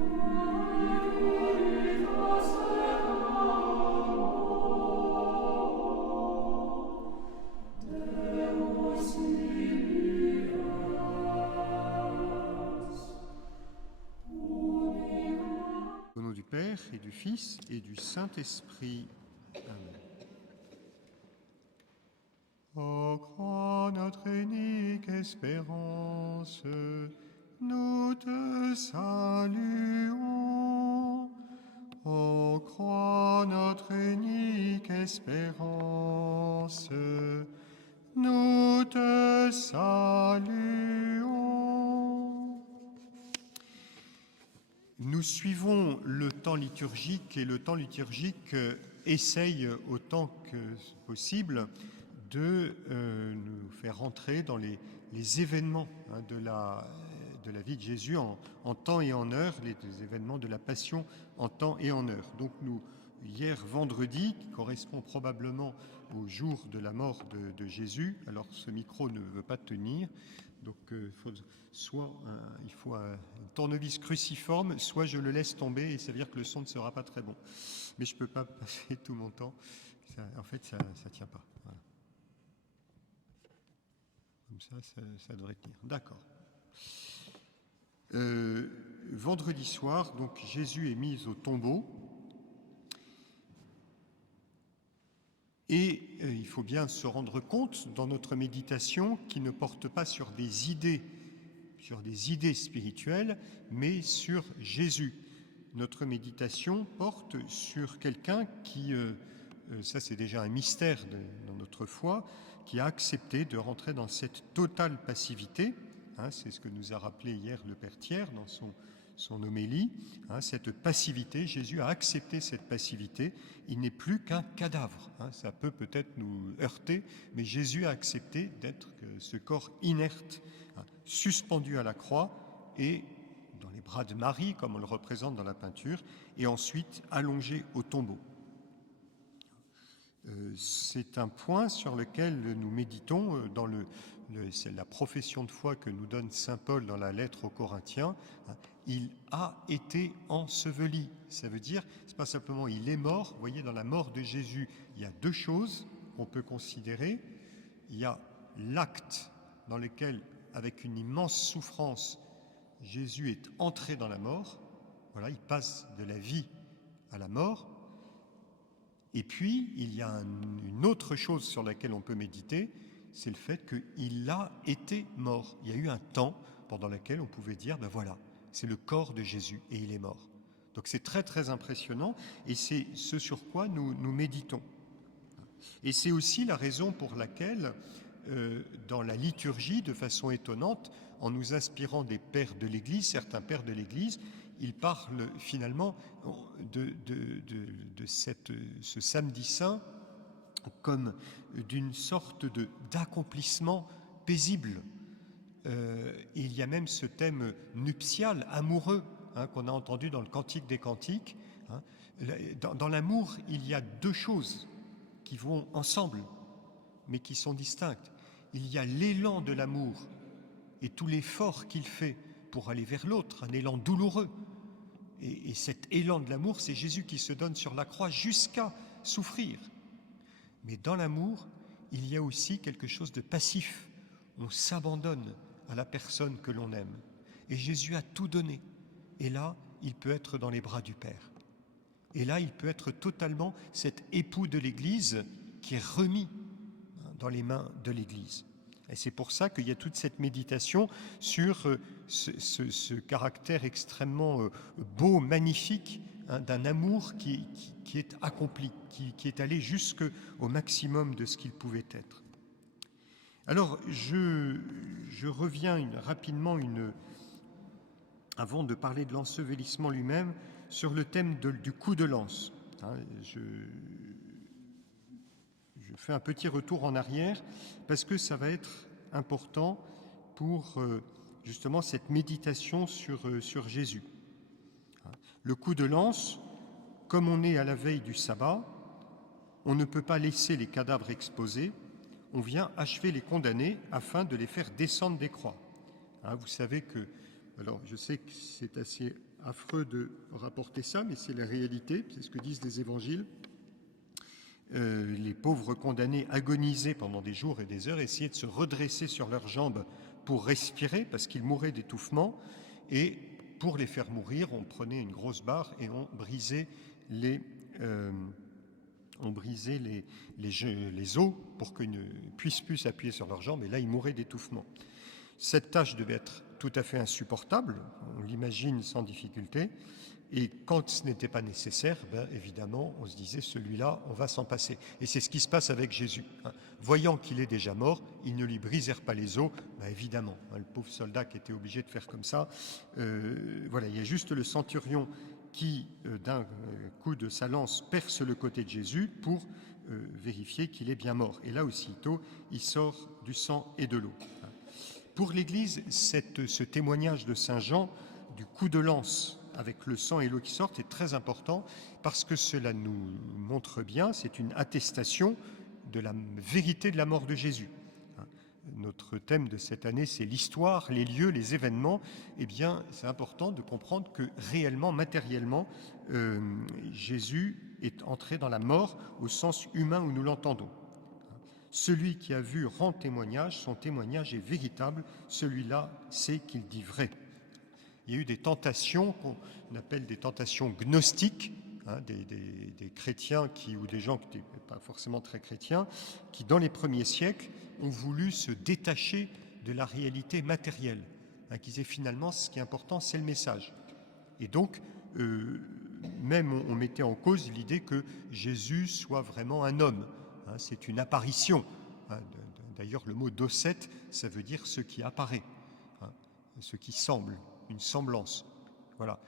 Au nom du Père et du Fils et du Saint-Esprit. Amen. Ô croix, notre unique espérance, nous te saluons. Ô croix, notre unique espérance, nous te saluons. Nous suivons le temps liturgique et le temps liturgique essaye autant que possible de nous faire rentrer dans les événements de la vie de Jésus en temps et en heure, les événements de la Passion en temps et en heure. Donc nous, hier vendredi, qui correspond probablement au jour de la mort de Jésus, alors ce micro ne veut pas tenir, donc il faut un tournevis cruciforme, soit je le laisse tomber et ça veut dire que le son ne sera pas très bon. Mais je ne peux pas passer tout mon temps, en fait ça ne tient pas. Voilà. Comme ça devrait tenir. D'accord. Vendredi soir, donc Jésus est mis au tombeau. Et il faut bien se rendre compte dans notre méditation qu'il ne porte pas sur des idées spirituelles, mais sur Jésus. Notre méditation porte sur quelqu'un qui, ça c'est déjà un mystère dans notre foi, qui a accepté de rentrer dans cette totale passivité. C'est ce que nous a rappelé hier le Père Thiers dans son homélie, cette passivité. Jésus a accepté cette passivité. Il n'est plus qu'un cadavre. Ça peut peut-être nous heurter, mais Jésus a accepté d'être ce corps inerte, suspendu à la croix et dans les bras de Marie, comme on le représente dans la peinture, et ensuite allongé au tombeau. C'est un point sur lequel nous méditons dans c'est la profession de foi que nous donne saint Paul dans la lettre aux Corinthiens. Il a été enseveli. Ça veut dire, c'est pas simplement il est mort. Vous voyez, dans la mort de Jésus, il y a deux choses qu'on peut considérer. Il y a l'acte dans lequel, avec une immense souffrance, Jésus est entré dans la mort. Voilà, il passe de la vie à la mort. Et puis, il y a une autre chose sur laquelle on peut méditer, c'est le fait qu'il a été mort. Il y a eu un temps pendant lequel on pouvait dire, ben voilà, c'est le corps de Jésus et il est mort. Donc c'est très très impressionnant et c'est ce sur quoi nous méditons. Et c'est aussi la raison pour laquelle, dans la liturgie, de façon étonnante, en nous inspirant des pères de l'Église, certains pères de l'Église, ils parlent finalement de ce samedi saint comme d'une sorte d'accomplissement paisible. Il y a même ce thème nuptial, amoureux, qu'on a entendu dans le Cantique des Cantiques. Dans l'amour, il y a deux choses qui vont ensemble, mais qui sont distinctes. Il y a l'élan de l'amour et tout l'effort qu'il fait pour aller vers l'autre, un élan douloureux. Et cet élan de l'amour, c'est Jésus qui se donne sur la croix jusqu'à souffrir. Mais dans l'amour, il y a aussi quelque chose de passif. On s'abandonne à la personne que l'on aime. Et Jésus a tout donné. Et là, il peut être dans les bras du Père. Et là, il peut être totalement cet époux de l'Église qui est remis dans les mains de l'Église. Et c'est pour ça qu'il y a toute cette méditation sur ce caractère extrêmement beau, magnifique, d'un amour qui est accompli, qui est allé jusqu'au maximum de ce qu'il pouvait être. Alors, je reviens rapidement, avant de parler de l'ensevelissement lui-même, sur le thème du coup de lance. Je fais un petit retour en arrière parce que ça va être important pour justement cette méditation sur Jésus. Le coup de lance, comme on est à la veille du sabbat, on ne peut pas laisser les cadavres exposés, on vient achever les condamnés afin de les faire descendre des croix. Vous savez que, alors je sais que c'est assez affreux de rapporter ça, mais c'est la réalité, c'est ce que disent les évangiles. Les pauvres condamnés agonisaient pendant des jours et des heures, essayaient de se redresser sur leurs jambes pour respirer, parce qu'ils mouraient d'étouffement, et pour les faire mourir, on prenait une grosse barre et on brisait les os pour qu'ils ne puissent plus s'appuyer sur leurs jambes, et là ils mouraient d'étouffement. Cette tâche devait être tout à fait insupportable, on l'imagine sans difficulté, et quand ce n'était pas nécessaire, évidemment, on se disait, celui-là, on va s'en passer. Et c'est ce qui se passe avec Jésus. Voyant qu'il est déjà mort, ils ne lui brisèrent pas les os, évidemment, le pauvre soldat qui était obligé de faire comme ça. Voilà, il y a juste le centurion qui, d'un coup de sa lance, perce le côté de Jésus pour vérifier qu'il est bien mort. Et là, aussitôt, il sort du sang et de l'eau. Pour l'Église, ce témoignage de Saint Jean, du coup de lance avec le sang et l'eau qui sortent, est très important parce que cela nous montre bien, c'est une attestation de la vérité de la mort de Jésus. Notre thème de cette année, c'est l'histoire, les lieux, les événements. Eh bien, c'est important de comprendre que réellement, matériellement, Jésus est entré dans la mort au sens humain où nous l'entendons. Celui qui a vu rend témoignage, son témoignage est véritable, celui-là sait qu'il dit vrai. Il y a eu des tentations qu'on appelle des tentations gnostiques, des chrétiens ou des gens qui n'étaient pas forcément très chrétiens, qui dans les premiers siècles ont voulu se détacher de la réalité matérielle, qui disaient finalement ce qui est important c'est le message. Et donc même on mettait en cause l'idée que Jésus soit vraiment un homme, c'est une apparition. D'ailleurs le mot docète, ça veut dire ce qui apparaît, ce qui semble, une semblance. Voilà.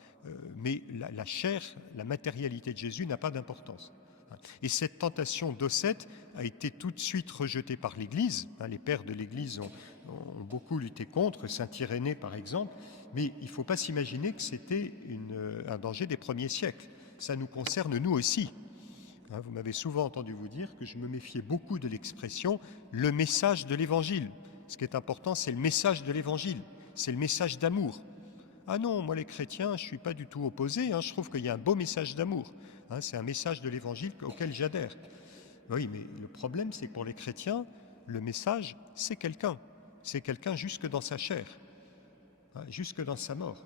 Mais la chair, la matérialité de Jésus n'a pas d'importance. Et cette tentation docète a été tout de suite rejetée par l'Église. Les pères de l'Église ont beaucoup lutté contre, saint Irénée par exemple, mais il ne faut pas s'imaginer que c'était un danger des premiers siècles. Ça nous concerne nous aussi. Vous m'avez souvent entendu vous dire que je me méfiais beaucoup de l'expression « le message de l'Évangile ». Ce qui est important, c'est le message de l'Évangile, c'est le message d'amour. Ah non, moi les chrétiens, je ne suis pas du tout opposé, je trouve qu'il y a un beau message d'amour. C'est un message de l'Évangile auquel j'adhère. Oui, mais le problème, c'est que pour les chrétiens, le message, c'est quelqu'un jusque dans sa chair, jusque dans sa mort.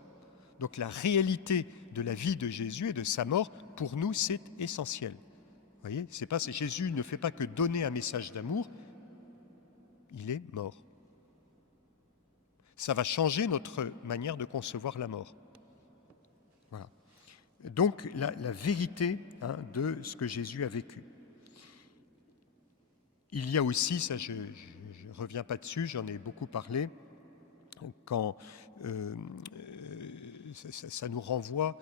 Donc la réalité de la vie de Jésus et de sa mort, pour nous, c'est essentiel. Vous voyez, Jésus ne fait pas que donner un message d'amour, il est mort. Ça va changer notre manière de concevoir la mort. Voilà. Donc la vérité de ce que Jésus a vécu. Il y a aussi, ça je ne reviens pas dessus, j'en ai beaucoup parlé, quand ça nous renvoie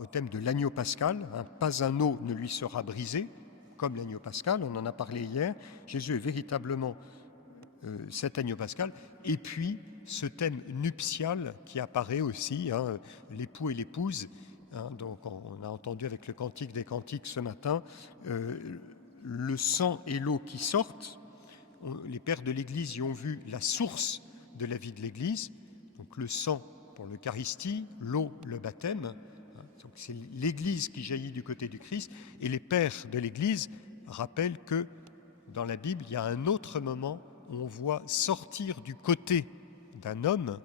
au thème de l'agneau pascal, pas un os ne lui sera brisé, comme l'agneau pascal, on en a parlé hier. Jésus est véritablement cet agneau pascal, et puis ce thème nuptial qui apparaît aussi, l'époux et l'épouse, donc on a entendu avec le Cantique des Cantiques ce matin, le sang et l'eau qui sortent. Les pères de l'Église y ont vu la source de la vie de l'Église, donc le sang pour l'Eucharistie, l'eau, le baptême, donc c'est l'Église qui jaillit du côté du Christ, et les pères de l'Église rappellent que dans la Bible, il y a un autre moment où on voit sortir du côté d'un homme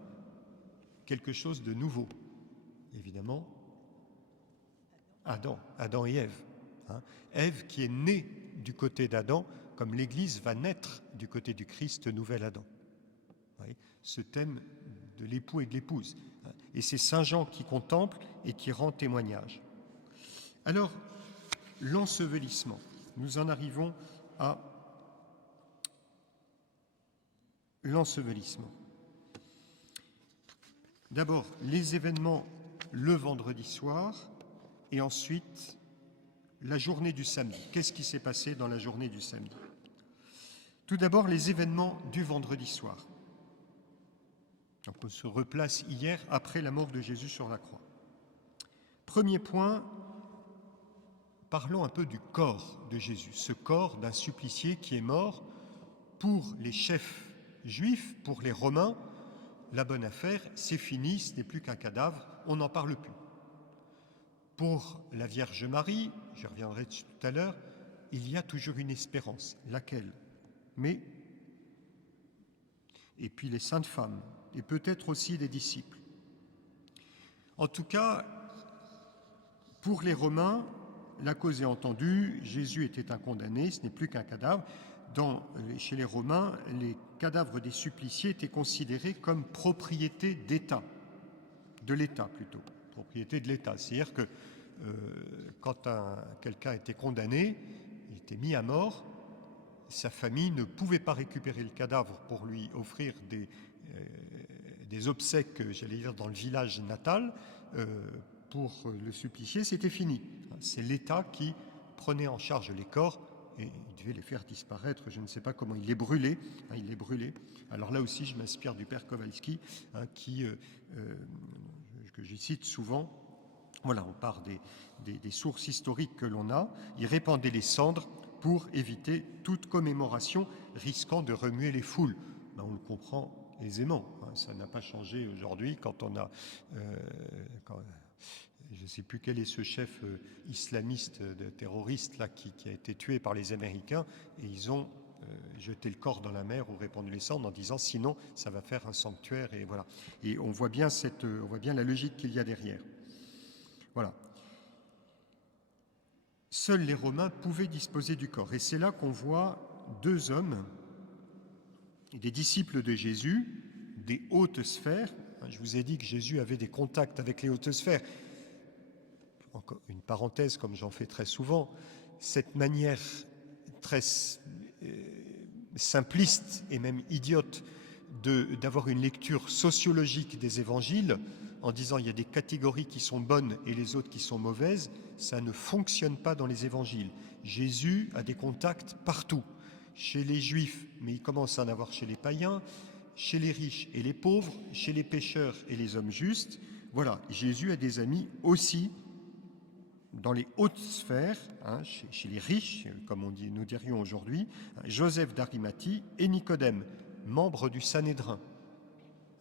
quelque chose de nouveau. Évidemment, Adam et Ève. Ève qui est née du côté d'Adam, comme l'Église va naître du côté du Christ, nouvel Adam. Vous voyez, ce thème de l'époux et de l'épouse. Et c'est Saint Jean qui contemple et qui rend témoignage. Alors, l'ensevelissement. Nous en arrivons à l'ensevelissement. D'abord, les événements le vendredi soir et ensuite la journée du samedi. Qu'est-ce qui s'est passé dans la journée du samedi? Tout d'abord, les événements du vendredi soir. Donc, on se replace hier après la mort de Jésus sur la croix. Premier point, parlons un peu du corps de Jésus, ce corps d'un supplicié qui est mort pour les chefs juifs, pour les Romains. la bonne affaire, c'est fini, ce n'est plus qu'un cadavre, on n'en parle plus. Pour la Vierge Marie, j'y reviendrai tout à l'heure, il y a toujours une espérance. Laquelle? Mais, et puis les saintes femmes, et peut-être aussi les disciples. En tout cas, pour les Romains, la cause est entendue, Jésus était un condamné, ce n'est plus qu'un cadavre. Chez les Romains, les cadavres des suppliciés étaient considérés comme propriété d'État, de l'État plutôt, propriété de l'État. C'est-à-dire que quand quelqu'un était condamné, il était mis à mort, sa famille ne pouvait pas récupérer le cadavre pour lui offrir des obsèques, j'allais dire, dans le village natal, pour le supplicié, c'était fini. C'est l'État qui prenait en charge les corps et il devait les faire disparaître. Je ne sais pas comment il les brûlait. Il les brûlait. Alors là aussi, je m'inspire du père Kowalski, que j'y cite souvent. Voilà, on part des sources historiques que l'on a. Il répandait les cendres pour éviter toute commémoration risquant de remuer les foules. On le comprend aisément. Ça n'a pas changé aujourd'hui quand on a... je ne sais plus quel est ce chef islamiste, terroriste là, qui a été tué par les Américains, et ils ont jeté le corps dans la mer ou répandu les cendres en disant sinon ça va faire un sanctuaire. Et voilà. Et on voit bien la logique qu'il y a derrière. Voilà. Seuls les Romains pouvaient disposer du corps. Et c'est là qu'on voit deux hommes, des disciples de Jésus, des hautes sphères. Je vous ai dit que Jésus avait des contacts avec les hautes sphères. Encore une parenthèse, comme j'en fais très souvent, cette manière très simpliste et même idiote d'avoir une lecture sociologique des évangiles en disant il y a des catégories qui sont bonnes et les autres qui sont mauvaises, ça ne fonctionne pas dans les évangiles. Jésus a des contacts partout, chez les juifs, mais il commence à en avoir chez les païens, chez les riches et les pauvres, chez les pécheurs et les hommes justes. Voilà, Jésus a des amis aussi dans les hautes sphères, chez les riches, comme nous dirions aujourd'hui, Joseph d'Arimathie et Nicodème, membres du Sanhédrin.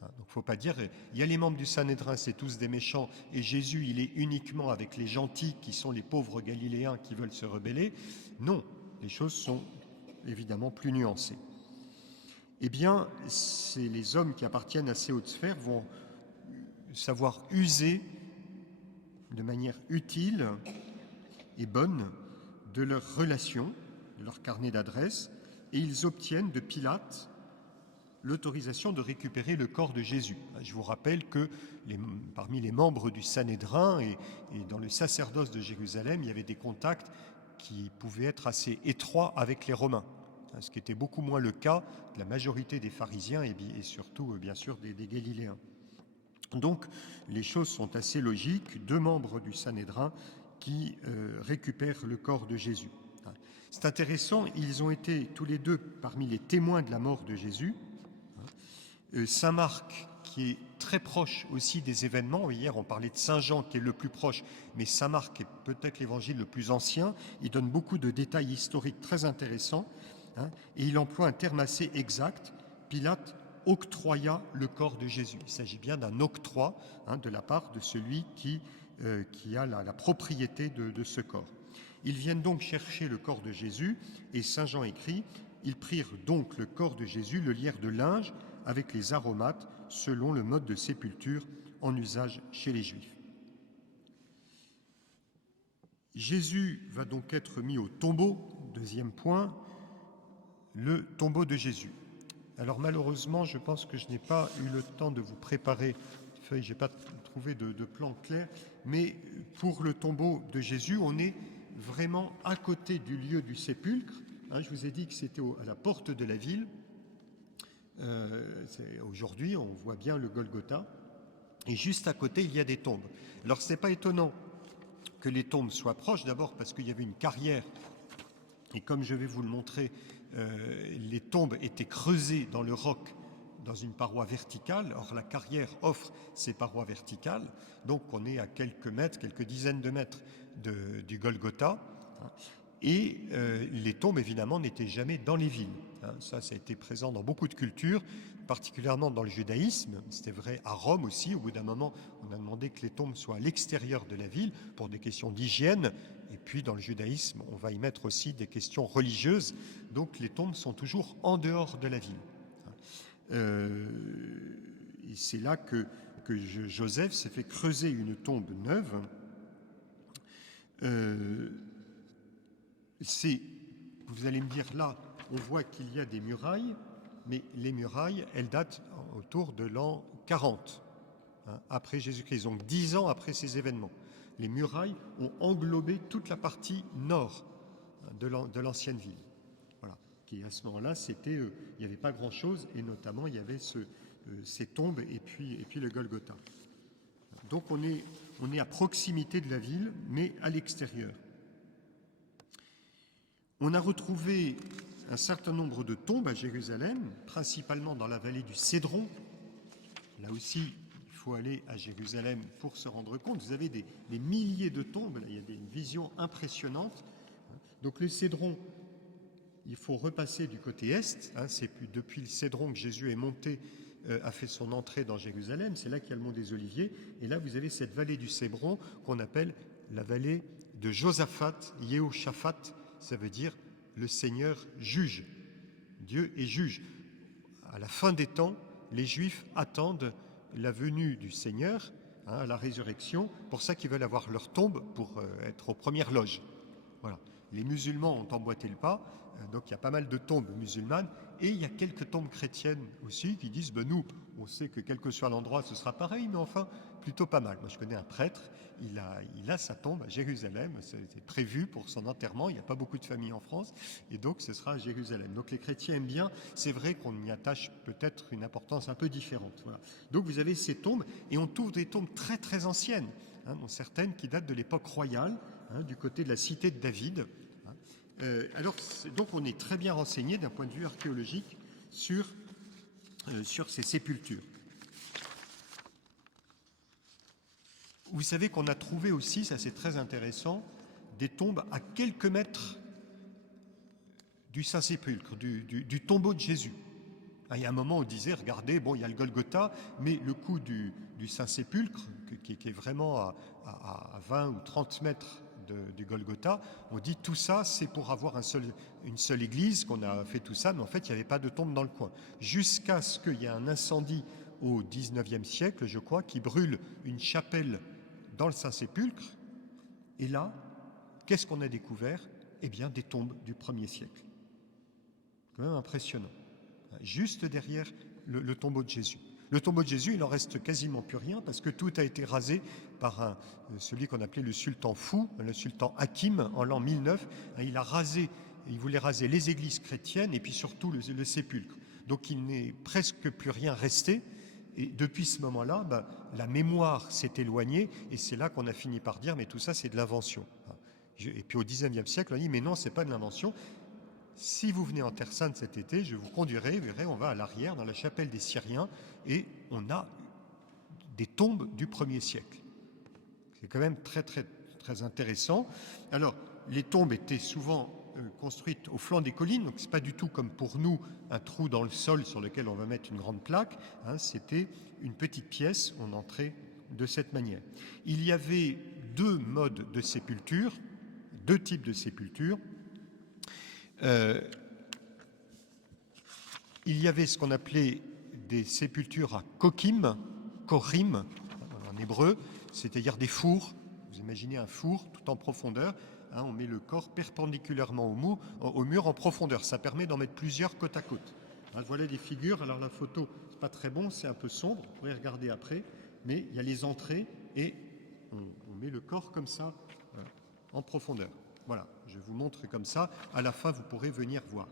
Donc il ne faut pas dire, il y a les membres du Sanhédrin, c'est tous des méchants, et Jésus, il est uniquement avec les gentils qui sont les pauvres Galiléens qui veulent se rebeller. Non, les choses sont évidemment plus nuancées. Eh bien, c'est les hommes qui appartiennent à ces hautes sphères vont savoir user de manière utile et bonne de leurs relations, de leur carnet d'adresses, et ils obtiennent de Pilate l'autorisation de récupérer le corps de Jésus. Je vous rappelle que parmi les membres du Sanhédrin et dans le sacerdoce de Jérusalem, il y avait des contacts qui pouvaient être assez étroits avec les Romains, ce qui était beaucoup moins le cas de la majorité des pharisiens et surtout, bien sûr, des Galiléens. Donc, les choses sont assez logiques. Deux membres du Sanhédrin qui récupèrent le corps de Jésus. C'est intéressant, ils ont été tous les deux parmi les témoins de la mort de Jésus. Saint Marc, qui est très proche aussi des événements. Hier, on parlait de Saint Jean, qui est le plus proche, mais Saint Marc est peut-être l'évangile le plus ancien. Il donne beaucoup de détails historiques très intéressants, et il emploie un terme assez exact. Pilate octroya le corps de Jésus. Il s'agit bien d'un octroi de la part de celui qui a la propriété de ce corps. Ils viennent donc chercher le corps de Jésus, et Saint Jean écrit « Ils prirent donc le corps de Jésus, le lièrent de linge, avec les aromates, selon le mode de sépulture en usage chez les Juifs. » Jésus va donc être mis au tombeau. Deuxième point, le tombeau de Jésus. Alors malheureusement, je pense que je n'ai pas eu le temps de vous préparer, je n'ai pas trouvé de plan clair, mais pour le tombeau de Jésus, on est vraiment à côté du lieu du sépulcre. Je vous ai dit que c'était à la porte de la ville. Aujourd'hui, on voit bien le Golgotha. Et juste à côté, il y a des tombes. Alors, ce n'est pas étonnant que les tombes soient proches, d'abord parce qu'il y avait une carrière. Et comme je vais vous le montrer, les tombes étaient creusées dans le roc, dans une paroi verticale. Or, la carrière offre ces parois verticales. Donc, on est à quelques mètres, quelques dizaines de mètres du Golgotha. Et les tombes, évidemment, n'étaient jamais dans les villes. Ça a été présent dans beaucoup de cultures, particulièrement dans le judaïsme. C'était vrai à Rome aussi. Au bout d'un moment, on a demandé que les tombes soient à l'extérieur de la ville pour des questions d'hygiène. Et puis dans le judaïsme, on va y mettre aussi des questions religieuses. Donc les tombes sont toujours en dehors de la ville. Et c'est là que Joseph s'est fait creuser une tombe neuve. Vous allez me dire, là, on voit qu'il y a des murailles, mais les murailles, elles datent autour de l'an 40, après Jésus-Christ, donc 10 ans après ces événements. Les murailles ont englobé toute la partie nord de l'ancienne ville. Voilà. Qui à ce moment-là, il n'y avait pas grand-chose, et notamment il y avait ces tombes et puis le Golgotha. Donc on est à proximité de la ville, mais à l'extérieur. On a retrouvé un certain nombre de tombes à Jérusalem, principalement dans la vallée du Cédron. Là aussi, il faut aller à Jérusalem pour se rendre compte. Vous avez des milliers de tombes, là, il y a une vision impressionnante. Donc le Cédron, il faut repasser du côté est. C'est depuis le Cédron que Jésus est monté, a fait son entrée dans Jérusalem. C'est là qu'il y a le mont des Oliviers. Et là, vous avez cette vallée du Cédron qu'on appelle la vallée de Josaphat, Yehoshaphat. Ça veut dire le Seigneur juge. Dieu est juge. À la fin des temps, les Juifs attendent la venue du Seigneur, à la résurrection. Pour ça qu'ils veulent avoir leur tombe pour être aux premières loges. Voilà. Les musulmans ont emboîté le pas, donc il y a pas mal de tombes musulmanes, et il y a quelques tombes chrétiennes aussi qui disent, nous, on sait que quel que soit l'endroit, ce sera pareil, mais enfin, plutôt pas mal. Moi, je connais un prêtre, il a sa tombe à Jérusalem, c'était prévu pour son enterrement, il n'y a pas beaucoup de familles en France, et donc ce sera à Jérusalem. Donc les chrétiens aiment bien, c'est vrai qu'on y attache peut-être une importance un peu différente. Voilà. Donc vous avez ces tombes, et on trouve des tombes très très anciennes, dont certaines qui datent de l'époque royale, du côté de la cité de David. Donc on est très bien renseigné d'un point de vue archéologique sur ces sépultures. Vous savez qu'on a trouvé aussi, ça c'est très intéressant, des tombes à quelques mètres du Saint-Sépulcre, du tombeau de Jésus. Il y a un moment où on disait, regardez, il y a le Golgotha, mais le coup du Saint-Sépulcre, qui est vraiment à 20 ou 30 mètres du Golgotha, on dit tout ça, c'est pour avoir une seule église qu'on a fait tout ça, mais en fait, il n'y avait pas de tombe dans le coin. Jusqu'à ce qu'il y ait un incendie au XIXe siècle, je crois, qui brûle une chapelle dans le Saint-Sépulcre. Et là, qu'est-ce qu'on a découvert ? Eh bien, des tombes du 1er siècle. Quand même impressionnant. Juste derrière le tombeau de Jésus. Le tombeau de Jésus, il en reste quasiment plus rien parce que tout a été rasé par celui qu'on appelait le sultan fou, le sultan Hakim, en l'an 1009. Il voulait raser les églises chrétiennes et puis surtout le sépulcre. Donc il n'est presque plus rien resté. Et depuis ce moment-là, la mémoire s'est éloignée et c'est là qu'on a fini par dire mais tout ça c'est de l'invention. Et puis au XIXe siècle, on dit mais non, c'est pas de l'invention. Si vous venez en Terre Sainte cet été, je vous conduirai, vous verrez, on va à l'arrière dans la chapelle des Syriens et on a des tombes du 1er siècle. C'est quand même très très très intéressant. Alors, les tombes étaient souvent construites au flanc des collines, donc c'est pas du tout comme pour nous un trou dans le sol sur lequel on va mettre une grande plaque. C'était une petite pièce, on entrait de cette manière. Il y avait deux modes de sépulture, deux types de sépulture. Il y avait ce qu'on appelait des sépultures à kokim, korim en hébreu, c'est-à-dire des fours. Vous imaginez un four tout en profondeur. On met le corps perpendiculairement au mur en profondeur. Ça permet d'en mettre plusieurs côte à côte. Voilà des figures. Alors la photo, c'est pas très bon, c'est un peu sombre. Vous pourrez regarder après. Mais il y a les entrées et on met le corps comme ça en profondeur. Voilà, je vous montre comme ça. À la fin, vous pourrez venir voir.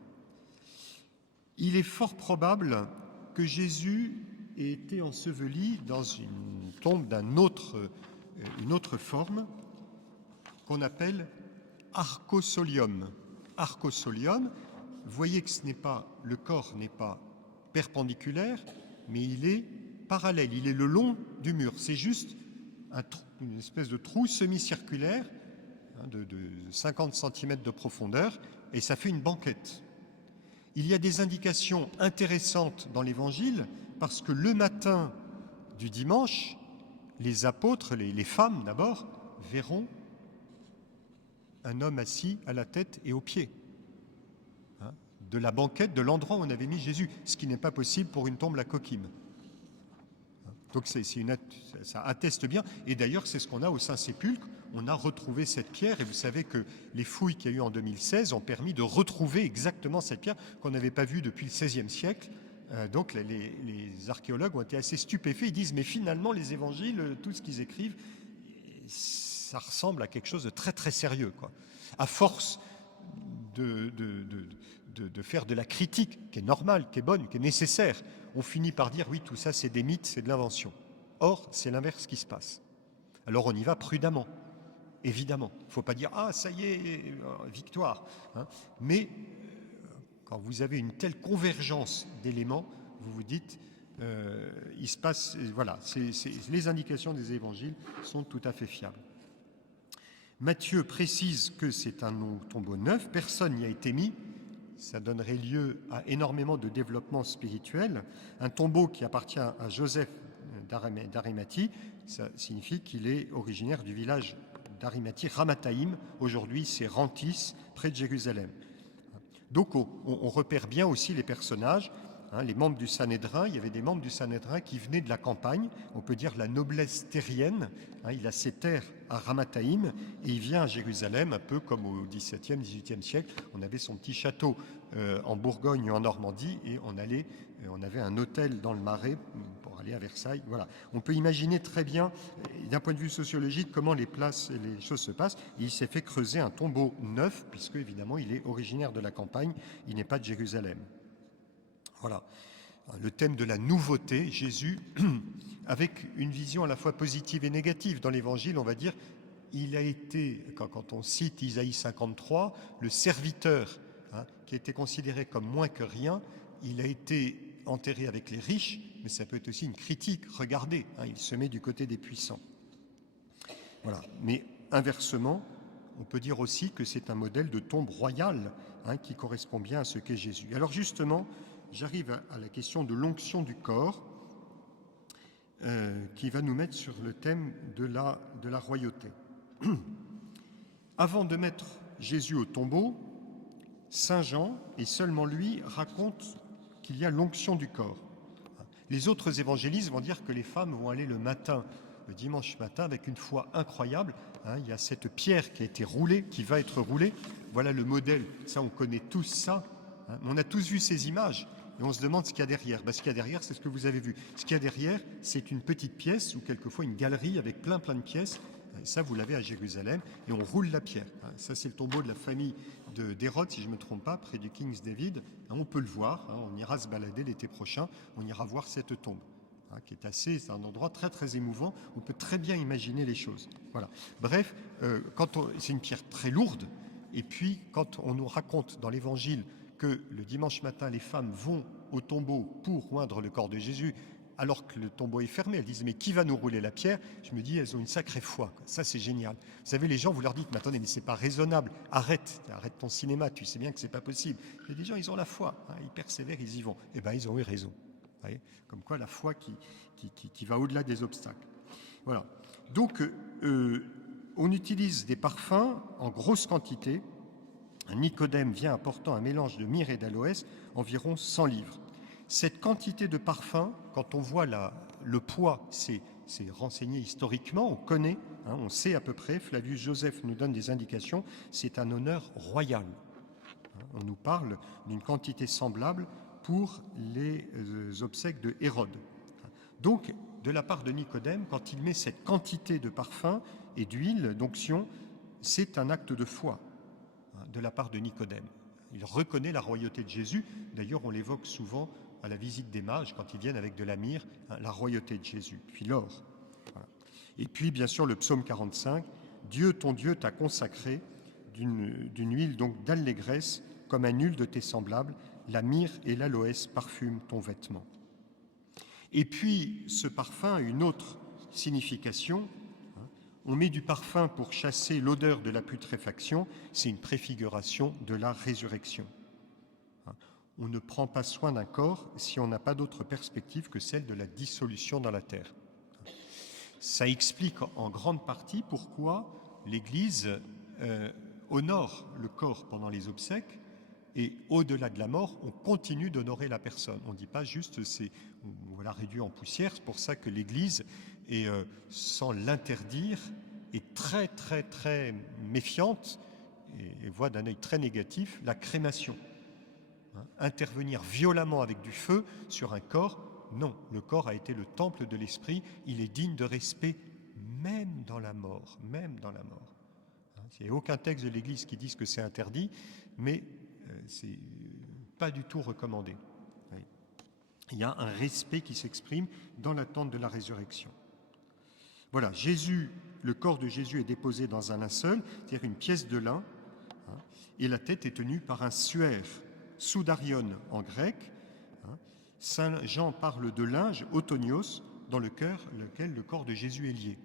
Il est fort probable que Jésus ait été enseveli dans une tombe une autre forme qu'on appelle arcosolium. Arcosolium, vous voyez que le corps n'est pas perpendiculaire, mais il est parallèle, il est le long du mur. C'est juste une espèce de trou semi-circulaire de 50 cm de profondeur, et ça fait une banquette. Il y a des indications intéressantes dans l'Évangile parce que le matin du dimanche, les apôtres, les femmes d'abord, verront un homme assis à la tête et aux pieds de la banquette, de l'endroit où on avait mis Jésus, ce qui n'est pas possible pour une tombe la coquime. Donc ça atteste bien, et d'ailleurs c'est ce qu'on a au Saint-Sépulcre, on a retrouvé cette pierre, et vous savez que les fouilles qu'il y a eu en 2016 ont permis de retrouver exactement cette pierre qu'on n'avait pas vue depuis le XVIe siècle. Donc les archéologues ont été assez stupéfaits, ils disent mais finalement les évangiles, tout ce qu'ils écrivent, ça ressemble à quelque chose de très très sérieux, quoi. À force de faire de la critique, qui est normale, qui est bonne, qui est nécessaire, on finit par dire oui, tout ça c'est des mythes, c'est de l'invention. Or, c'est l'inverse qui se passe. Alors on y va prudemment, évidemment. Il ne faut pas dire ah ça y est, victoire. Mais quand vous avez une telle convergence d'éléments, vous vous dites il se passe, voilà, les indications des évangiles sont tout à fait fiables. Matthieu précise que c'est un tombeau neuf, personne n'y a été mis. Ça donnerait lieu à énormément de développement spirituel. Un tombeau qui appartient à Joseph d'Arimathie, ça signifie qu'il est originaire du village d'Arimathie, Ramataïm. Aujourd'hui, c'est Rantis, près de Jérusalem. Donc, on repère bien aussi les personnages. Les membres du Sanhédrin, il y avait des membres du Sanhédrin qui venaient de la campagne, on peut dire la noblesse terrienne. Il a ses terres à Ramataïm et il vient à Jérusalem, un peu comme au XVIIe, XVIIIe siècle. On avait son petit château en Bourgogne ou en Normandie et on avait un hôtel dans le Marais pour aller à Versailles. Voilà. On peut imaginer très bien, d'un point de vue sociologique, comment les choses se passent. Et il s'est fait creuser un tombeau neuf, puisque évidemment il est originaire de la campagne, il n'est pas de Jérusalem. Voilà, le thème de la nouveauté, Jésus, avec une vision à la fois positive et négative. Dans l'Évangile, on va dire, il a été, quand on cite Isaïe 53, le serviteur qui a été considéré comme moins que rien, il a été enterré avec les riches, mais ça peut être aussi une critique. Regardez, il se met du côté des puissants. Voilà, mais inversement, on peut dire aussi que c'est un modèle de tombe royale qui correspond bien à ce qu'est Jésus. Alors justement, j'arrive à la question de l'onction du corps qui va nous mettre sur le thème de la royauté. Avant de mettre Jésus au tombeau, Saint Jean, et seulement lui, raconte qu'il y a l'onction du corps. Les autres évangélistes vont dire que les femmes vont aller le dimanche matin, avec une foi incroyable. Il y a cette pierre qui a été roulée, qui va être roulée. Voilà le modèle, ça on connaît tous ça. On a tous vu ces images. Et on se demande ce qu'il y a derrière. Ce qu'il y a derrière, c'est ce que vous avez vu. Ce qu'il y a derrière, c'est une petite pièce ou quelquefois une galerie avec plein de pièces. Ça, vous l'avez à Jérusalem. Et on roule la pierre. Ça, c'est le tombeau de la famille d'Hérode, si je ne me trompe pas, près du King's David. On peut le voir. On ira se balader l'été prochain. On ira voir cette tombe, qui est c'est un endroit très, très émouvant. On peut très bien imaginer les choses. Voilà. Bref, c'est une pierre très lourde. Et puis, quand on nous raconte dans l'Évangile que le dimanche matin, les femmes vont au tombeau pour oindre le corps de Jésus, alors que le tombeau est fermé, elles disent « mais qui va nous rouler la pierre ?» Je me dis, elles ont une sacrée foi. Ça, c'est génial. Vous savez, les gens, vous leur dites « mais attendez, mais c'est pas raisonnable. Arrête ton cinéma, tu sais bien que c'est pas possible. » Il y a des gens, ils ont la foi, ils persévèrent, ils y vont. Eh bien, ils ont eu raison. Vous voyez, comme quoi la foi qui va au-delà des obstacles. Voilà. Donc, on utilise des parfums en grosse quantité. Nicodème vient apportant un mélange de myrrhe et d'aloès, environ 100 livres. Cette quantité de parfum, quand on voit le poids, c'est renseigné historiquement, on connaît, on sait à peu près, Flavius Joseph nous donne des indications, c'est un honneur royal. On nous parle d'une quantité semblable pour les obsèques de Hérode. Donc, de la part de Nicodème, quand il met cette quantité de parfum et d'huile, d'onction, c'est un acte de foi de la part de Nicodème. Il reconnaît la royauté de Jésus. D'ailleurs, on l'évoque souvent à la visite des mages, quand ils viennent avec de la myrrhe, la royauté de Jésus, puis l'or. Voilà. Et puis, bien sûr, le psaume 45, « Dieu, ton Dieu, t'a consacré d'une huile donc d'allégresse, comme un nul de tes semblables, la myrrhe et l'aloès parfument ton vêtement. » Et puis, ce parfum a une autre signification. On met du parfum pour chasser l'odeur de la putréfaction, c'est une préfiguration de la résurrection. on ne prend pas soin d'un corps si on n'a pas d'autre perspective que celle de la dissolution dans la terre. Ça explique en grande partie pourquoi l'Église honore le corps pendant les obsèques, et au-delà de la mort, on continue d'honorer la personne. On ne dit pas juste on la réduit en poussière. C'est pour ça que l'Église, sans l'interdire, est très très très méfiante et voit d'un œil très négatif la crémation. Intervenir violemment avec du feu sur un corps, non. Le corps a été le temple de l'esprit. Il est digne de respect même dans la mort. Même dans la mort. Il n'y a aucun texte de l'Église qui dise que c'est interdit, mais c'est pas du tout recommandé. Il y a un respect qui s'exprime dans l'attente de la résurrection. Voilà, le corps de Jésus est déposé dans un linceul, c'est-à-dire une pièce de lin, et la tête est tenue par un suaire, soudarion en grec. Saint Jean parle de linge, otonios, dans lequel le corps de Jésus est lié.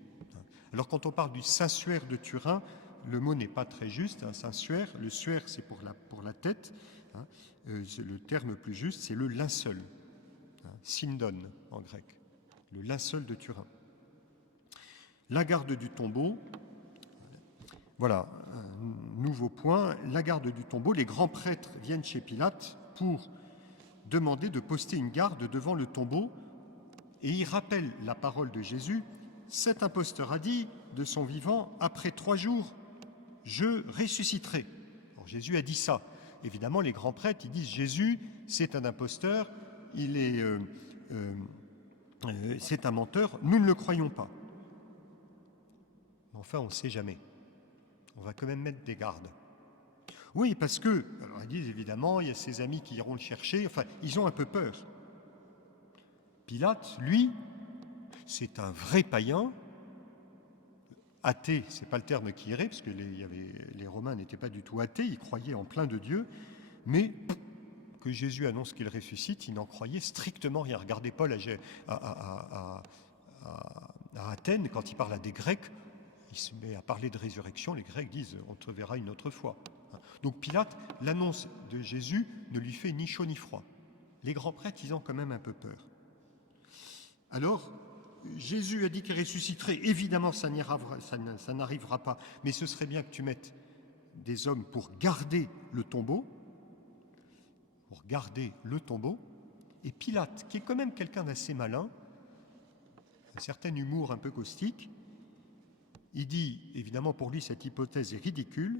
Alors quand on parle du Saint-Suaire de Turin, le mot n'est pas très juste, Saint-Suaire. Le suaire, c'est pour la tête. Le terme plus juste, c'est le linceul. Sindon en grec. Le linceul de Turin. La garde du tombeau. Voilà, un nouveau point. La garde du tombeau. Les grands prêtres viennent chez Pilate pour demander de poster une garde devant le tombeau. Et ils rappellent la parole de Jésus. Cet imposteur a dit de son vivant, après 3 jours, je ressusciterai. Alors Jésus a dit ça. Évidemment, les grands prêtres, ils disent Jésus, c'est un imposteur, c'est un menteur, nous ne le croyons pas. Mais enfin, on ne sait jamais. On va quand même mettre des gardes. Oui, parce que, alors ils disent évidemment, il y a ses amis qui iront le chercher, enfin, ils ont un peu peur. Pilate, lui, c'est un vrai païen. Athée, ce n'est pas le terme qui irait, parce que les Romains n'étaient pas du tout athées, ils croyaient en plein de Dieu, mais que Jésus annonce qu'il ressuscite, ils n'en croyaient strictement rien. Regardez Paul à Athènes, quand il parle à des Grecs, il se met à parler de résurrection, les Grecs disent « on te verra une autre fois ». Donc Pilate, l'annonce de Jésus ne lui fait ni chaud ni froid. Les grands prêtres, ils ont quand même un peu peur. Alors, Jésus a dit qu'il ressusciterait. Évidemment, ça n'arrivera pas. Mais ce serait bien que tu mettes des hommes pour garder le tombeau. Et Pilate, qui est quand même quelqu'un d'assez malin, un certain humour un peu caustique, il dit, évidemment pour lui cette hypothèse est ridicule,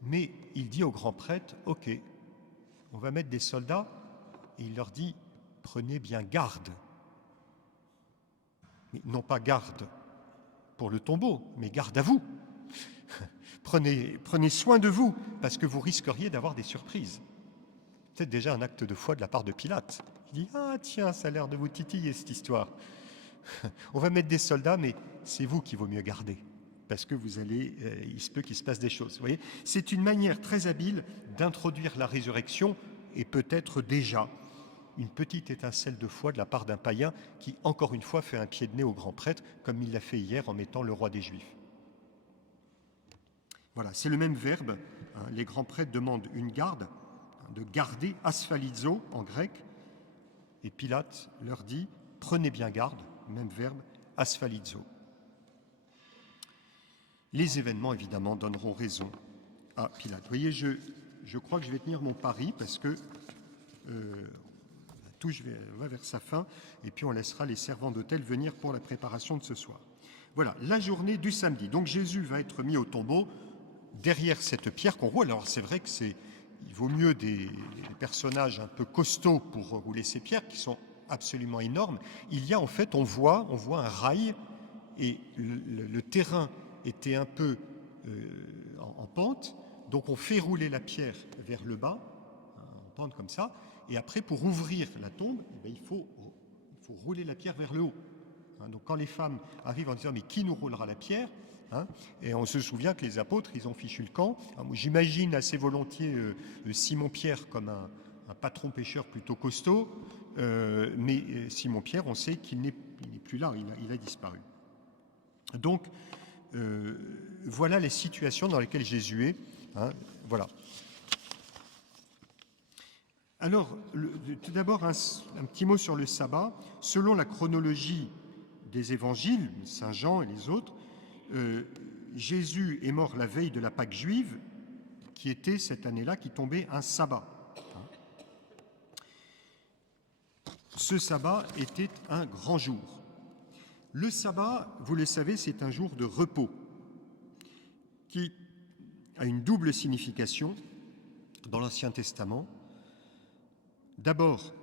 mais il dit aux grands prêtres, ok, on va mettre des soldats, et il leur dit, prenez bien garde. Non pas garde pour le tombeau, mais garde à vous. Prenez soin de vous, parce que vous risqueriez d'avoir des surprises. C'est déjà un acte de foi de la part de Pilate. Il dit, ah tiens, ça a l'air de vous titiller cette histoire. On va mettre des soldats, mais c'est vous qui vaut mieux garder, parce que il se peut qu'il se passe des choses. Vous voyez, c'est une manière très habile d'introduire la résurrection, et peut-être déjà une petite étincelle de foi de la part d'un païen qui, encore une fois, fait un pied de nez au grand prêtre, comme il l'a fait hier en mettant le roi des Juifs. Voilà, c'est le même verbe. Les grands prêtres demandent une garde, de garder, asphalizo en grec, et Pilate leur dit, prenez bien garde, même verbe, asphalizo. Les événements, évidemment, donneront raison à Pilate. Vous voyez, je crois que je vais tenir mon pari, parce que tout va vers sa fin, et puis on laissera les servants d'autel venir pour la préparation de ce soir. Voilà, la journée du samedi. Donc Jésus va être mis au tombeau derrière cette pierre qu'on roule. Alors c'est vrai il vaut mieux des personnages un peu costauds pour rouler ces pierres, qui sont absolument énormes. Il y a en fait, on voit un rail, et le terrain était un peu en pente, donc on fait rouler la pierre vers le bas, en pente comme ça, et après, pour ouvrir la tombe, il faut rouler la pierre vers le haut. Donc quand les femmes arrivent en disant « mais qui nous roulera la pierre ?» Et on se souvient que les apôtres, ils ont fichu le camp. Alors, j'imagine assez volontiers Simon-Pierre comme un patron pêcheur plutôt costaud, mais Simon-Pierre, on sait qu'il n'est plus là, il a disparu. Donc, voilà les situations dans lesquelles Jésus est. Voilà. Alors, tout d'abord, un petit mot sur le sabbat. Selon la chronologie des évangiles, Saint Jean et les autres, Jésus est mort la veille de la Pâque juive, qui était cette année-là, qui tombait un sabbat. Ce sabbat était un grand jour. Le sabbat, vous le savez, c'est un jour de repos qui a une double signification dans l'Ancien Testament. D'abord,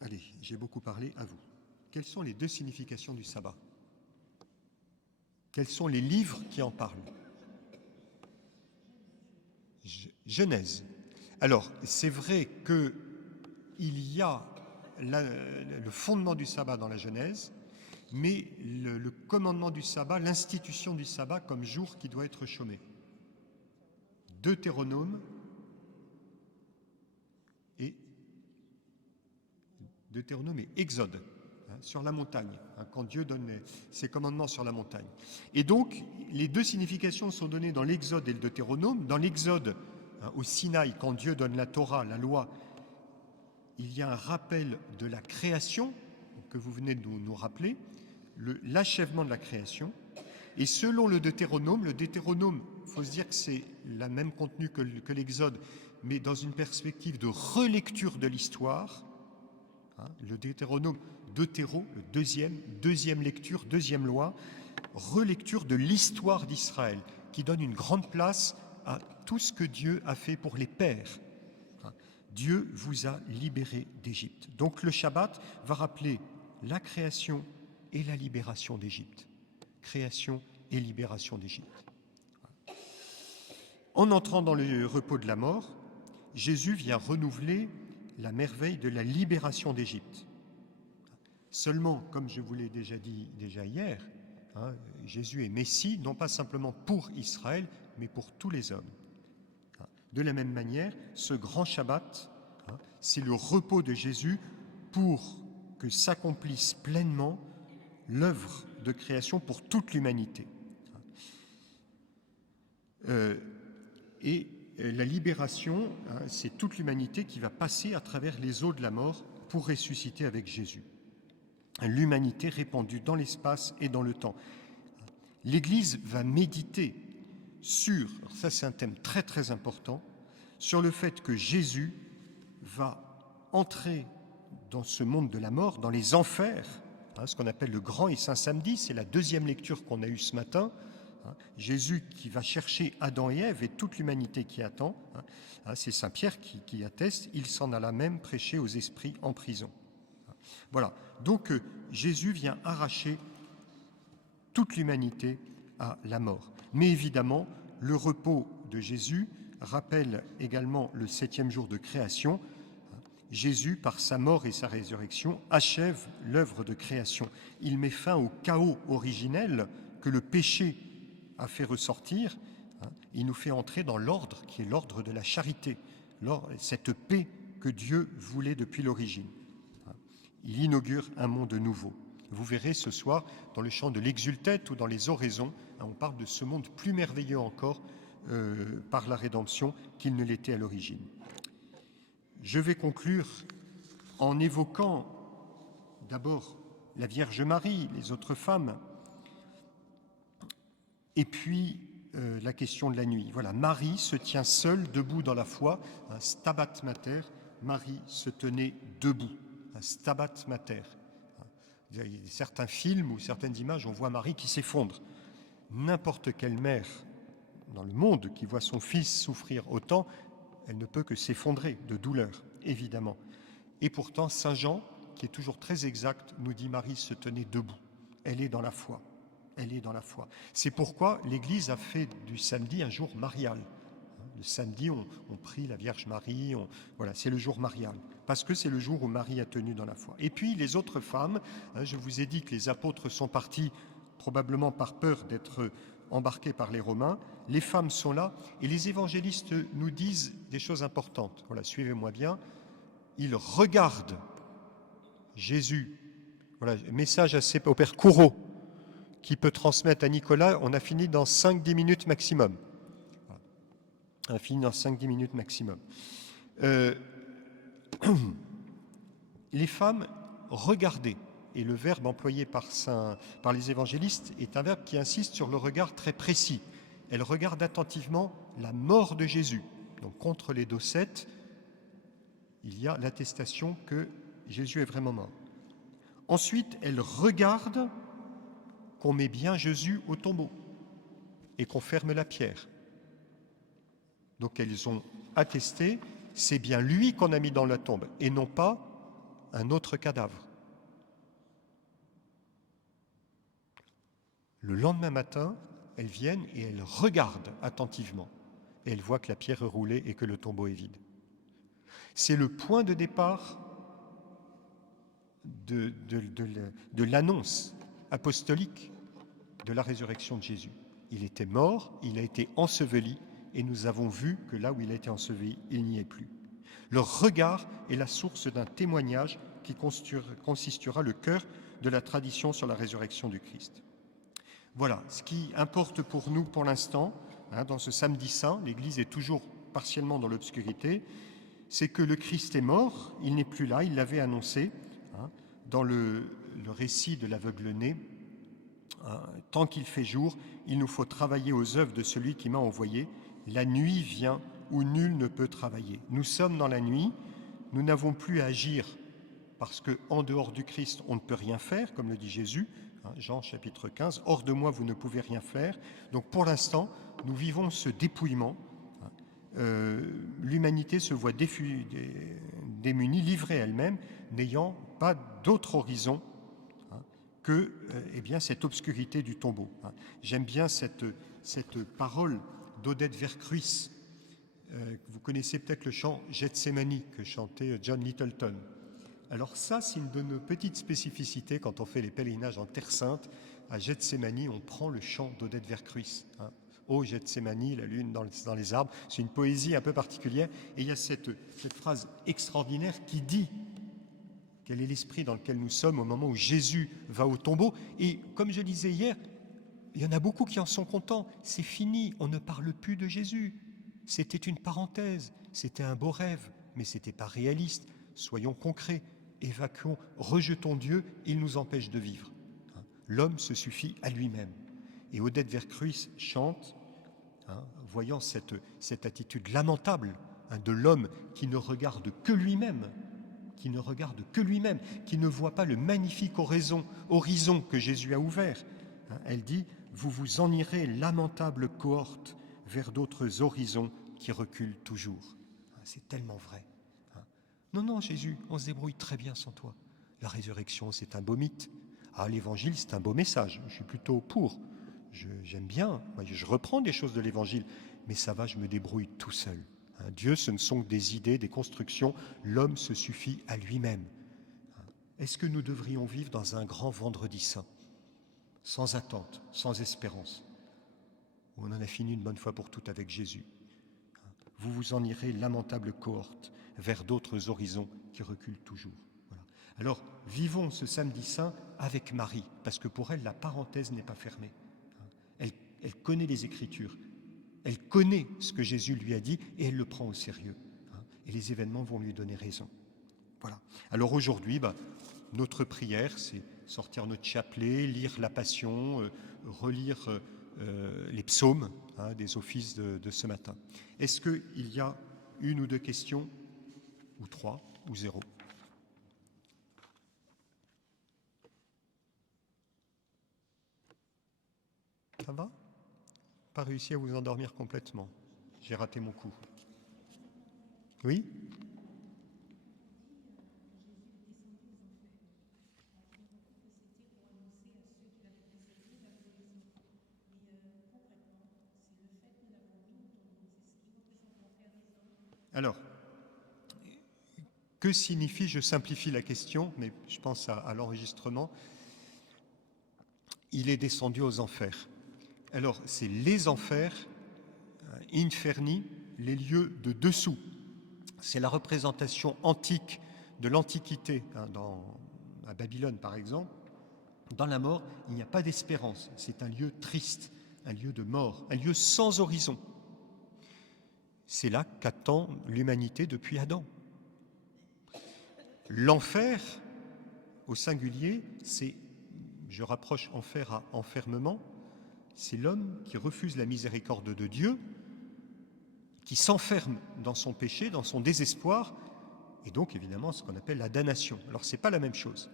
allez, j'ai beaucoup parlé, à vous. Quelles sont les deux significations du sabbat? Quels sont les livres qui en parlent? Genèse. Alors, c'est vrai qu'il y a le fondement du sabbat dans la Genèse, mais le commandement du sabbat, l'institution du sabbat comme jour qui doit être chômé. Deutéronome et Exode, sur la montagne, quand Dieu donne ses commandements sur la montagne. Et donc, les deux significations sont données dans l'Exode et le Deutéronome. Dans l'Exode, au Sinaï, quand Dieu donne la Torah, la loi, il y a un rappel de la création, que vous venez de nous rappeler, l'achèvement de la création. Et selon le Deutéronome, il faut se dire que c'est le même contenu que l'Exode, mais dans une perspective de relecture de l'histoire. Le Deutéronome, le deuxième lecture, deuxième loi, relecture de l'histoire d'Israël, qui donne une grande place à tout ce que Dieu a fait pour les pères. Dieu vous a libérés d'Égypte. Donc le Shabbat va rappeler la création et la libération d'Égypte. Création et libération d'Égypte. En entrant dans le repos de la mort, Jésus vient renouveler la merveille de la libération d'Égypte. Seulement, comme je vous l'ai déjà dit hier, Jésus est Messie, non pas simplement pour Israël, mais pour tous les hommes. De la même manière, ce grand Shabbat, c'est le repos de Jésus pour que s'accomplisse pleinement l'œuvre de création pour toute l'humanité. Et la libération, c'est toute l'humanité qui va passer à travers les eaux de la mort pour ressusciter avec Jésus. L'humanité répandue dans l'espace et dans le temps. L'Église va méditer sur, ça c'est un thème très très important, sur le fait que Jésus va entrer dans ce monde de la mort, dans les enfers, ce qu'on appelle le Grand et Saint Samedi, c'est la deuxième lecture qu'on a eue ce matin. Jésus qui va chercher Adam et Ève et toute l'humanité qui attend, c'est Saint Pierre qui atteste, il s'en alla même prêcher aux esprits en prison. Voilà, donc Jésus vient arracher toute l'humanité à la mort. Mais évidemment, le repos de Jésus rappelle également le 7e jour de création. Jésus, par sa mort et sa résurrection, achève l'œuvre de création. Il met fin au chaos originel que le péché a fait ressortir. Il nous fait entrer dans l'ordre qui est l'ordre de la charité, cette paix que Dieu voulait depuis l'origine. Il inaugure un monde nouveau. Vous verrez ce soir, dans le chant de l'Exultète ou dans les oraisons, on parle de ce monde plus merveilleux encore par la rédemption qu'il ne l'était à l'origine. Je vais conclure en évoquant d'abord la Vierge Marie, les autres femmes, et puis la question de la nuit. Voilà, Marie se tient seule, debout dans la foi, un stabat mater, Marie se tenait debout, un stabat mater. Il y a certains films ou certaines images, on voit Marie qui s'effondre. N'importe quelle mère dans le monde qui voit son fils souffrir autant, elle ne peut que s'effondrer de douleur, évidemment. Et pourtant, Saint Jean, qui est toujours très exact, nous dit Marie se tenait debout. Elle est dans la foi. Elle est dans la foi. C'est pourquoi l'Église a fait du samedi un jour marial. Le samedi, on prie la Vierge Marie, voilà, c'est le jour marial, parce que c'est le jour où Marie a tenu dans la foi. Et puis les autres femmes, je vous ai dit que les apôtres sont partis probablement par peur d'être embarqués par les Romains. Les femmes sont là, et les évangélistes nous disent des choses importantes. Voilà, suivez-moi bien. Ils regardent Jésus. Voilà, message au Père Courreau, qui peut transmettre à Nicolas. On a fini dans 5-10 minutes maximum. On a fini dans 5-10 minutes maximum. Euh, les femmes regardaient, et le verbe employé par les évangélistes est un verbe qui insiste sur le regard très précis. Elles regardent attentivement la mort de Jésus. Donc contre les docettes, il y a l'attestation que Jésus est vraiment mort. Ensuite, elles regardent qu'on met bien Jésus au tombeau et qu'on ferme la pierre. Donc elles ont attesté, c'est bien lui qu'on a mis dans la tombe et non pas un autre cadavre. Le lendemain matin, elles viennent et elles regardent attentivement et elles voient que la pierre est roulée et que le tombeau est vide. C'est le point de départ de l'annonce apostolique de la résurrection de Jésus. Il était mort, il a été enseveli, et nous avons vu que là où il a été enseveli, il n'y est plus. Leur regard est la source d'un témoignage qui constituera le cœur de la tradition sur la résurrection du Christ. Voilà, ce qui importe pour nous pour l'instant, dans ce samedi saint, l'Église est toujours partiellement dans l'obscurité, c'est que le Christ est mort, il n'est plus là, il l'avait annoncé, dans le récit de l'aveugle-né. Tant qu'il fait jour, il nous faut travailler aux œuvres de celui qui m'a envoyé. La nuit vient où nul ne peut travailler. Nous sommes dans la nuit, nous n'avons plus à agir parce qu'en dehors du Christ, on ne peut rien faire, comme le dit Jésus, Jean chapitre 15, « Hors de moi, vous ne pouvez rien faire ». Donc pour l'instant, nous vivons ce dépouillement. L'humanité se voit démunie, livrée elle-même, n'ayant pas d'autre horizon que cette obscurité du tombeau. J'aime bien cette parole d'Odette Vercruis. Vous connaissez peut-être le chant Gethsemane que chantait John Littleton. Alors ça, c'est une de nos petites spécificités quand on fait les pèlerinages en Terre Sainte. À Gethsemane, on prend le chant d'Odette Vercruis. Ô Gethsemane, la lune dans les arbres. C'est une poésie un peu particulière. Et il y a cette phrase extraordinaire qui dit quel est l'esprit dans lequel nous sommes au moment où Jésus va au tombeau. Et comme je disais hier, il y en a beaucoup qui en sont contents. C'est fini, on ne parle plus de Jésus. C'était une parenthèse, c'était un beau rêve, mais ce n'était pas réaliste. Soyons concrets, évacuons, rejetons Dieu, il nous empêche de vivre. L'homme se suffit à lui-même. Et Odette Vercruis chante, voyant cette attitude lamentable de l'homme qui ne regarde que lui-même, qui ne voit pas le magnifique horizon que Jésus a ouvert. Elle dit « Vous vous en irez, lamentable cohorte, vers d'autres horizons qui reculent toujours. » C'est tellement vrai. Non, Jésus, on se débrouille très bien sans toi. La résurrection, c'est un beau mythe. L'Évangile, c'est un beau message. Je suis plutôt pour. J'aime bien. Je reprends des choses de l'Évangile, mais ça va, je me débrouille tout seul. Dieu, ce ne sont que des idées, des constructions. L'homme se suffit à lui-même. Est-ce que nous devrions vivre dans un grand vendredi saint, sans attente, sans espérance, où on en a fini une bonne fois pour toutes avec Jésus? Vous vous en irez, lamentable cohorte, vers d'autres horizons qui reculent toujours. Voilà. Alors, vivons ce samedi saint avec Marie, parce que pour elle, la parenthèse n'est pas fermée. Elle connaît les Écritures. Elle connaît ce que Jésus lui a dit et elle le prend au sérieux. Et les événements vont lui donner raison. Voilà. Alors aujourd'hui, notre prière, c'est sortir notre chapelet, lire la Passion, relire les psaumes des offices de ce matin. Est-ce qu'il y a une ou deux questions, ou trois, ou zéro? Ça va? Pas réussi à vous endormir complètement. J'ai raté mon coup. Oui? Alors, que signifie, je simplifie la question, mais je pense à l'enregistrement, il est descendu aux enfers. Alors, c'est les enfers, inferni, les lieux de dessous. C'est la représentation antique de l'Antiquité, à Babylone par exemple. Dans la mort, il n'y a pas d'espérance. C'est un lieu triste, un lieu de mort, un lieu sans horizon. C'est là qu'attend l'humanité depuis Adam. L'enfer, au singulier, c'est, je rapproche enfer à enfermement, c'est l'homme qui refuse la miséricorde de Dieu, qui s'enferme dans son péché, dans son désespoir, et donc évidemment ce qu'on appelle la damnation. Alors ce n'est pas la même chose.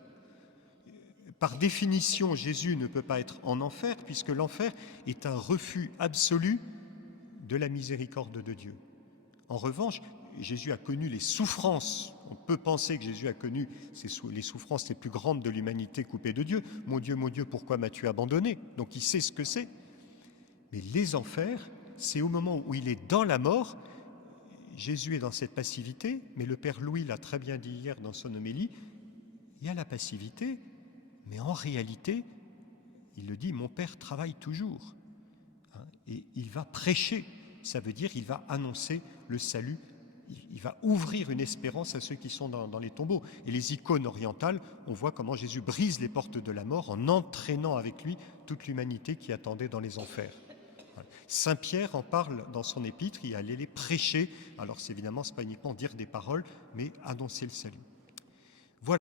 Par définition, Jésus ne peut pas être en enfer, puisque l'enfer est un refus absolu de la miséricorde de Dieu. En revanche, Jésus a connu les souffrances. On peut penser que Jésus a connu les souffrances les plus grandes de l'humanité coupée de Dieu. Mon Dieu, pourquoi m'as-tu abandonné? Donc il sait ce que c'est. Mais les enfers, c'est au moment où il est dans la mort. Jésus est dans cette passivité, mais le Père Louis l'a très bien dit hier dans son homélie, il y a la passivité, mais en réalité, il le dit, mon Père travaille toujours. Et il va prêcher, ça veut dire il va annoncer le salut, il va ouvrir une espérance à ceux qui sont dans les tombeaux. Et les icônes orientales, on voit comment Jésus brise les portes de la mort en entraînant avec lui toute l'humanité qui attendait dans les enfers. Saint Pierre en parle dans son épître, il allait les prêcher. Alors évidemment, ce n'est pas uniquement dire des paroles, mais annoncer le salut. Voilà.